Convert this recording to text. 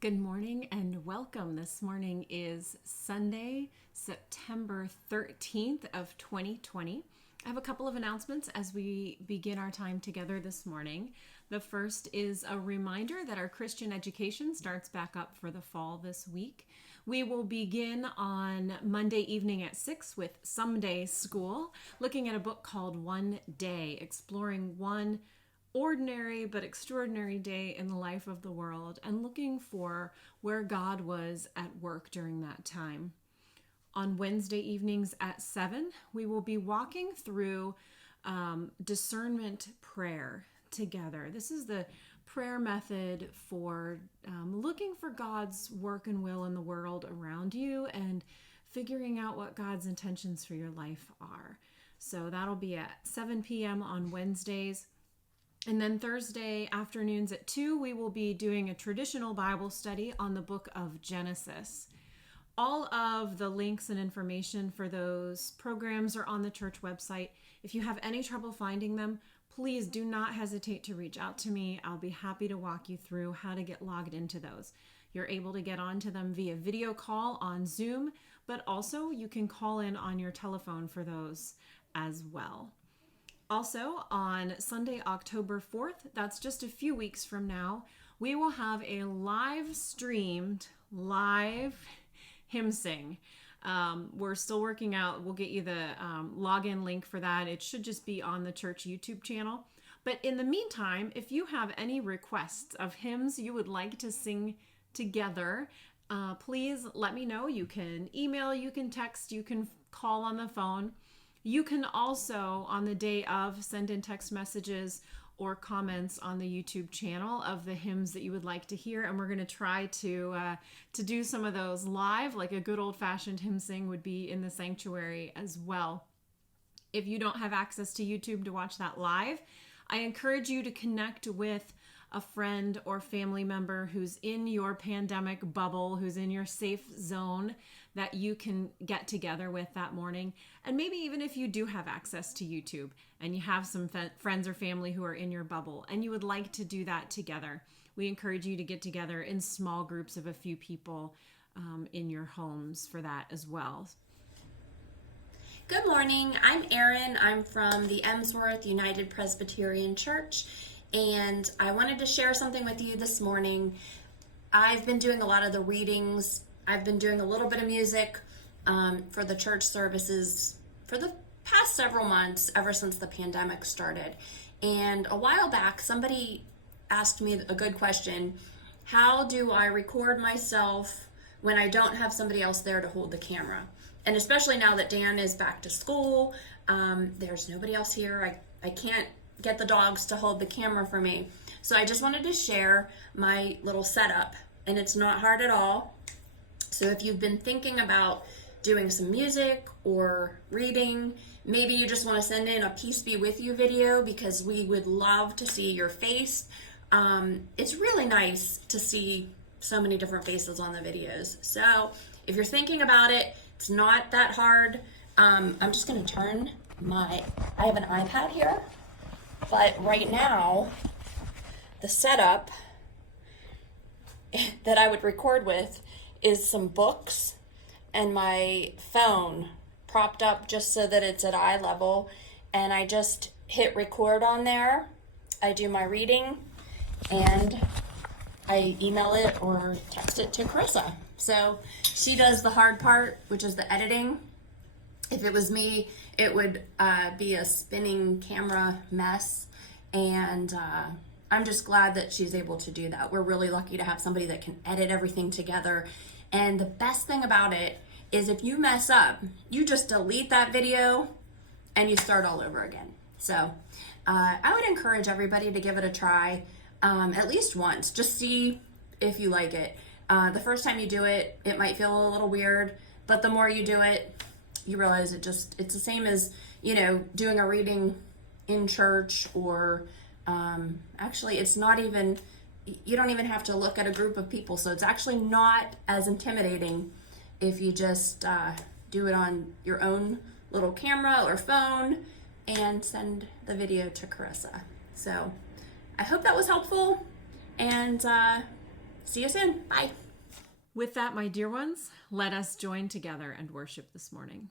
Good morning and welcome. This morning is Sunday, September 13th of 2020. I have a couple of announcements as we begin our time together this morning. The first is a reminder that our Christian education starts back up for the fall this week. We will begin on Monday evening at 6 with Someday School, looking at a book called One Day, exploring one ordinary but extraordinary day in the life of the world and looking for where God was at work during that time. On Wednesday evenings at 7, we will be walking through discernment prayer together. This is the prayer method for looking for God's work and will in the world around you and figuring out what God's intentions for your life are. So that'll be at 7 p.m. on Wednesdays. And then Thursday afternoons at 2, we will be doing a traditional Bible study on the book of Genesis. All of the links and information for those programs are on the church website. If you have any trouble finding them, please do not hesitate to reach out to me. I'll be happy to walk you through how to get logged into those. You're able to get onto them via video call on Zoom, but also you can call in on your telephone for those as well. Also, on Sunday, October 4th, that's just a few weeks from now, we will have a live hymn sing. We're still working out. We'll get you the login link for that. It should just be on the church YouTube channel. But in the meantime, if you have any requests of hymns you would like to sing together, please let me know. You can email, you can text, you can call on the phone. You can also, on the day of, send in text messages or comments on the YouTube channel of the hymns that you would like to hear, and we're going to try to do some of those live, like a good old-fashioned hymn sing would be in the sanctuary as well. If you don't have access to YouTube to watch that live, I encourage you to connect with a friend or family member who's in your pandemic bubble, who's in your safe zone that you can get together with that morning. And maybe even if you do have access to YouTube and you have some friends or family who are in your bubble and you would like to do that together, we encourage you to get together in small groups of a few people in your homes for that as well. Good morning. I'm Erin. I'm from the Emsworth United Presbyterian Church, and I wanted to share something with you this morning. I've been doing a lot of the readings. I've been doing a little bit of music for the church services for the past several months, ever since the pandemic started. And a while back, somebody asked me a good question: how do I record myself when I don't have somebody else there to hold the camera? And especially now that Dan is back to school, there's nobody else here. I can't get the dogs to hold the camera for me. So I just wanted to share my little setup, and it's not hard at all. So if you've been thinking about doing some music or reading, maybe you just want to send in a Peace Be With You video, because we would love to see your face. It's really nice to see so many different faces on the videos. So if you're thinking about it, it's not that hard. I'm just going to turn I have an iPad here, but right now the setup that I would record with is some books and my phone propped up just so that it's at eye level, and I just hit record on there. I do my reading and I email it or text it to Carissa. So she does the hard part, which is the editing. If it was me, it would be a spinning camera mess, and I'm just glad that she's able to do that. We're really lucky to have somebody that can edit everything together. And the best thing about it is if you mess up, you just delete that video and you start all over again. So I would encourage everybody to give it a try at least once. Just see if you like it. The first time you do it, it might feel a little weird, but the more you do it, you realize it's the same as, doing a reading in church, or actually it's not even, you don't even have to look at a group of people. So it's actually not as intimidating if you just do it on your own little camera or phone and send the video to Carissa. So I hope that was helpful, and See you soon. Bye. With that, my dear ones, let us join together and worship this morning.